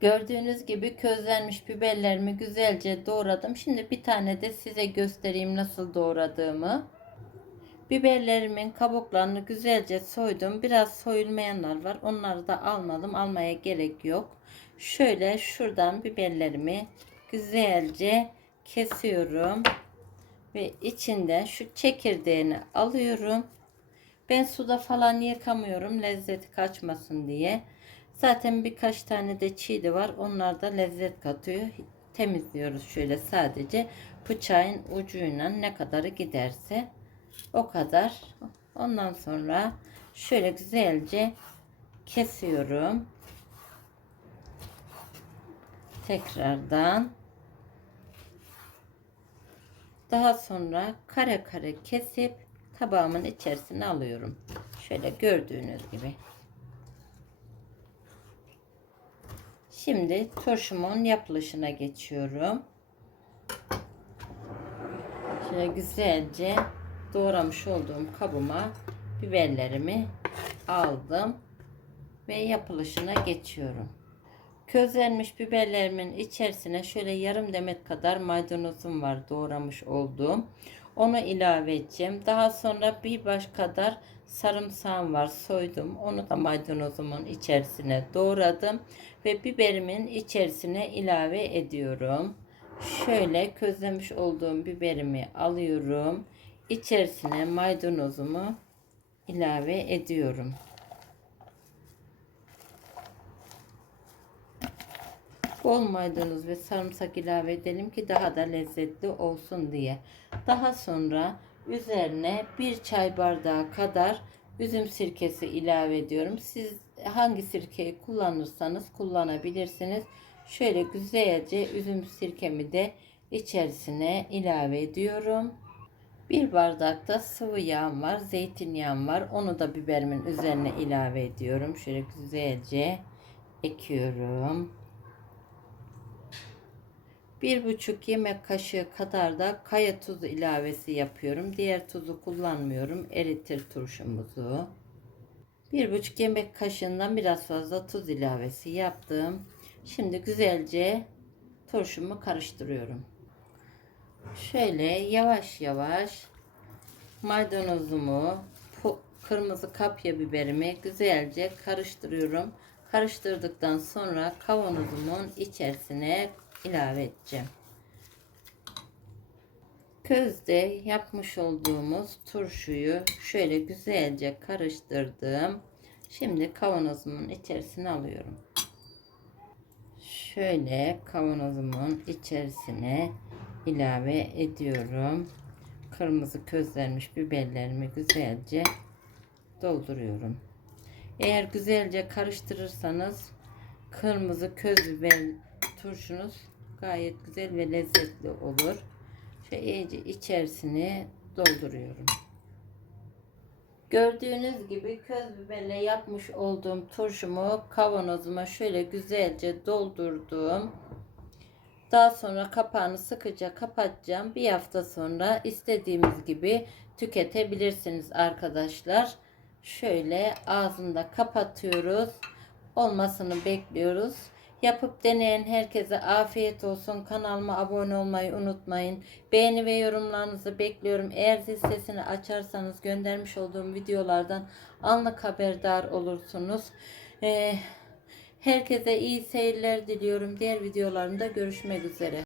Gördüğünüz gibi közlenmiş biberlerimi güzelce doğradım. Şimdi bir tane de size göstereyim nasıl doğradığımı. Biberlerimin kabuklarını güzelce soydum. Biraz soyulmayanlar var. Onları da almadım. Almaya gerek yok. Şöyle şuradan biberlerimi güzelce kesiyorum. Ve içinden şu çekirdeğini alıyorum. Ben suda falan yıkamıyorum lezzeti kaçmasın diye. Zaten birkaç tane de çiğdi var. Onlar da lezzet katıyor. Temizliyoruz şöyle sadece bıçağın ucuyla ne kadarı giderse o kadar. Ondan sonra şöyle güzelce kesiyorum. Tekrardan daha sonra kare kare kesip tabağımın içerisine alıyorum. Şöyle gördüğünüz gibi. Şimdi turşumun yapılışına geçiyorum. Şöyle güzelce doğramış olduğum kabıma biberlerimi aldım ve yapılışına geçiyorum. Közlenmiş biberlerimin içerisine şöyle yarım demet kadar maydanozum var doğramış olduğum. Onu ilave edeceğim. Daha sonra bir baş kadar sarımsağım var soydum. Onu da maydanozumun içerisine doğradım ve biberimin içerisine ilave ediyorum. Şöyle közlemiş olduğum biberimi alıyorum. İçerisine maydanozumu ilave ediyorum. Bol ve sarımsak ilave edelim ki daha da lezzetli olsun diye. Daha sonra üzerine bir çay bardağı kadar üzüm sirkesi ilave ediyorum. Siz hangi sirkeyi kullanırsanız kullanabilirsiniz. Şöyle güzelce üzüm sirkemi de içerisine ilave ediyorum. Bir bardakta sıvı yağım var, zeytinyağım var. Onu da biberimin üzerine ilave ediyorum. Şöyle güzelce ekiyorum. Bir buçuk yemek kaşığı kadar da kaya tuzu ilavesi yapıyorum. Diğer tuzu kullanmıyorum. Eritir turşumuzu. Bir buçuk yemek kaşığından biraz fazla tuz ilavesi yaptım. Şimdi güzelce turşumu karıştırıyorum. Şöyle yavaş yavaş maydanozumu, kırmızı kapya biberimi güzelce karıştırıyorum. Karıştırdıktan sonra kavanozumun içerisine ilave edeceğim. Közde yapmış olduğumuz turşuyu şöyle güzelce karıştırdım. Şimdi kavanozumun içerisine alıyorum. Şöyle kavanozumun içerisine ilave ediyorum. Kırmızı közlenmiş biberlerimi güzelce dolduruyorum. Eğer güzelce karıştırırsanız kırmızı köz biber turşunuz gayet güzel ve lezzetli olur. Şöyle iyice içerisine dolduruyorum. Gördüğünüz gibi köz biberle yapmış olduğum turşumu kavanozuma şöyle güzelce doldurdum. Daha sonra kapağını sıkıca kapatacağım. Bir hafta sonra istediğimiz gibi tüketebilirsiniz arkadaşlar. Şöyle ağzında kapatıyoruz. Olmasını bekliyoruz. Yapıp deneyen herkese afiyet olsun. Kanalıma abone olmayı unutmayın. Beğeni ve yorumlarınızı bekliyorum. Eğer zil sesini açarsanız göndermiş olduğum videolardan anlık haberdar olursunuz. Ee, herkese iyi seyirler diliyorum. Diğer videolarımda görüşmek üzere.